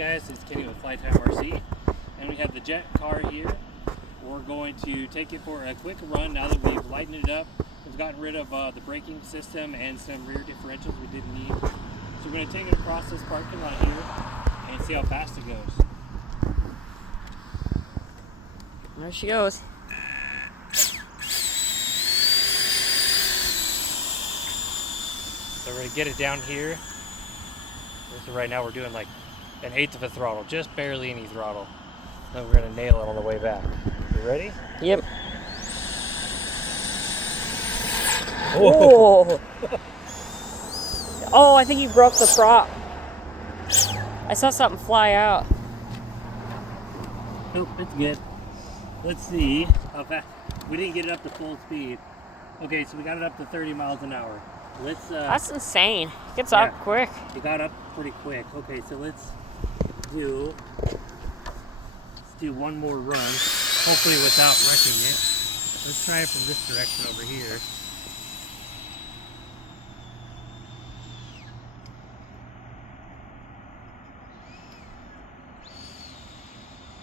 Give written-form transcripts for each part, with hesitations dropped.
guys, it's Kenny with Flytime RC, and we have the jet car here. We're going to take it for a quick run now that we've lightened it up. We've gotten rid of the braking system and some rear differentials we didn't need. So we're going to take it across this parking lot here and see how fast it goes. There she goes. So we're going to get it down here. So right now we're doing like 1/8 of a throttle, just barely any throttle. Then we're going to nail it on the way back. You ready? Yep. Oh! Oh, I think you broke the prop. I saw something fly out. Nope, it's good. Let's see how fast. We didn't get it up to full speed. Okay, so we got it up to 30 miles an hour. Let's. That's insane. It gets up quick. It got up pretty quick. Okay, so let's do one more run. Hopefully without wrecking it. Let's try it from this direction over here.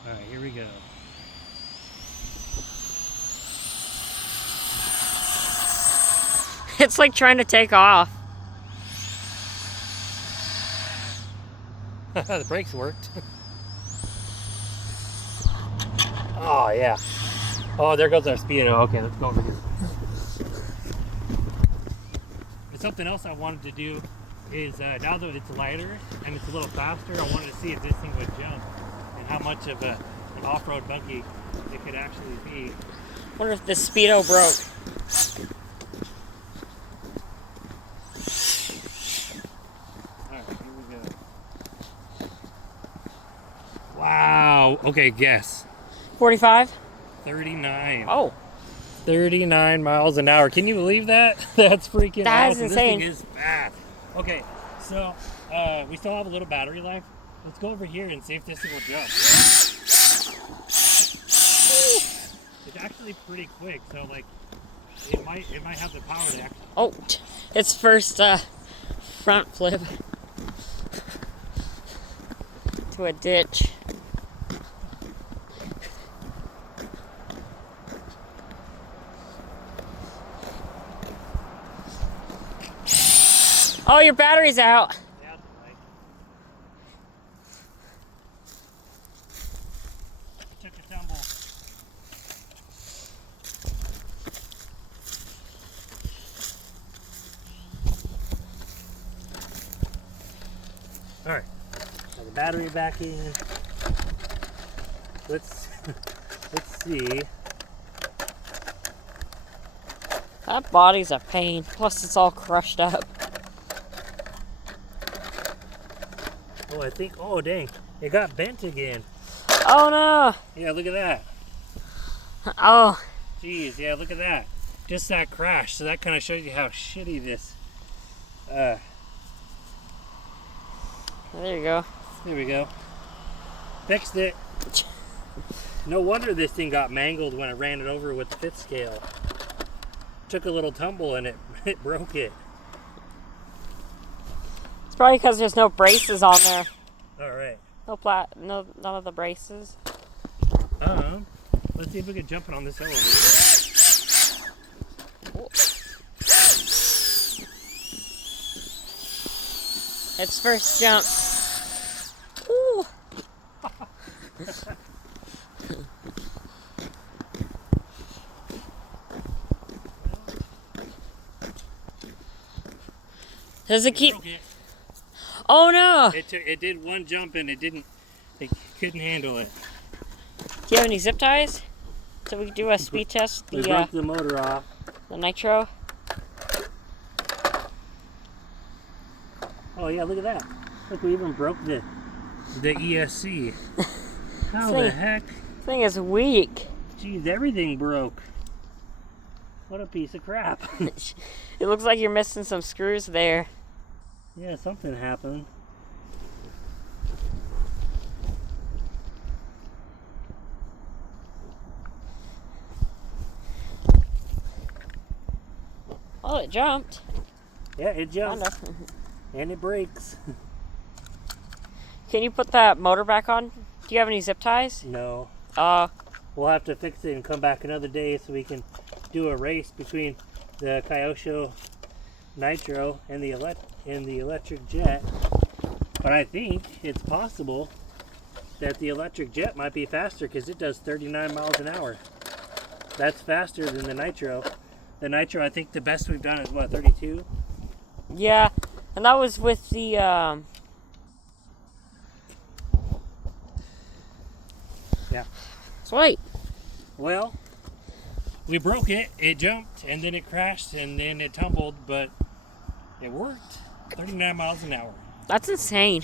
All right, here we go. It's like trying to take off. The brakes worked. Oh, yeah. Oh, there goes our speedo. Okay, let's go over here. And something else I wanted to do is, now that it's lighter and it's a little faster, I wanted to see if this thing would jump and how much of an off-road buggy it could actually be. I wonder if the speedo broke. Wow. Okay, guess. 45? 39. Oh. 39 miles an hour. Can you believe that? That's freaking That awesome. is insane. This thing is fast. Okay, so we still have a little battery life. Let's go over here and see if this thing will jump. It's actually pretty quick, so like it might have the power to actually. Oh, its first front flip to a ditch. Oh, your battery's out. Yeah, that's right. Took a tumble. All right, now the battery back in. Let's see. That body's a pain. Plus, it's all crushed up. Oh, I think. Oh, dang! It got bent again. Oh no! Yeah, look at that. Oh. Jeez, yeah, look at that. Just that crash. So that kind of shows you how shitty this. There you go. There we go. Fixed it. No wonder this thing got mangled when I ran it over with the fifth scale. Took a little tumble and it broke it. It's probably because there's no braces on there. All right. None of the braces. Let's see if we can jump it on this elevator. Its first jump. Ooh. Does it keep? Oh no! It did one jump and it couldn't handle it. Do you have any zip ties? So we can do a speed test. We broke the motor off. The nitro. Oh yeah, look at that. Look, we even broke the ESC. How the heck? This thing is weak. Jeez, everything broke. What a piece of crap. It looks like you're missing some screws there. Yeah, something happened. Oh, it jumped. Yeah, it jumps. Kinda. And it breaks. Can you put that motor back on? Do you have any zip ties? No. Uh, We'll have to fix it and come back another day so we can do a race between the Kyosho Nitro and the electric jet. But I think it's possible that the electric jet might be faster because it does 39 miles an hour. That's faster than the Nitro. The Nitro, I think the best we've done is what, 32? yeah. And that was with the, Yeah. Sweet. Well, we broke it, it jumped, and then it crashed, and then it tumbled, but it worked. 39 miles an hour. That's insane.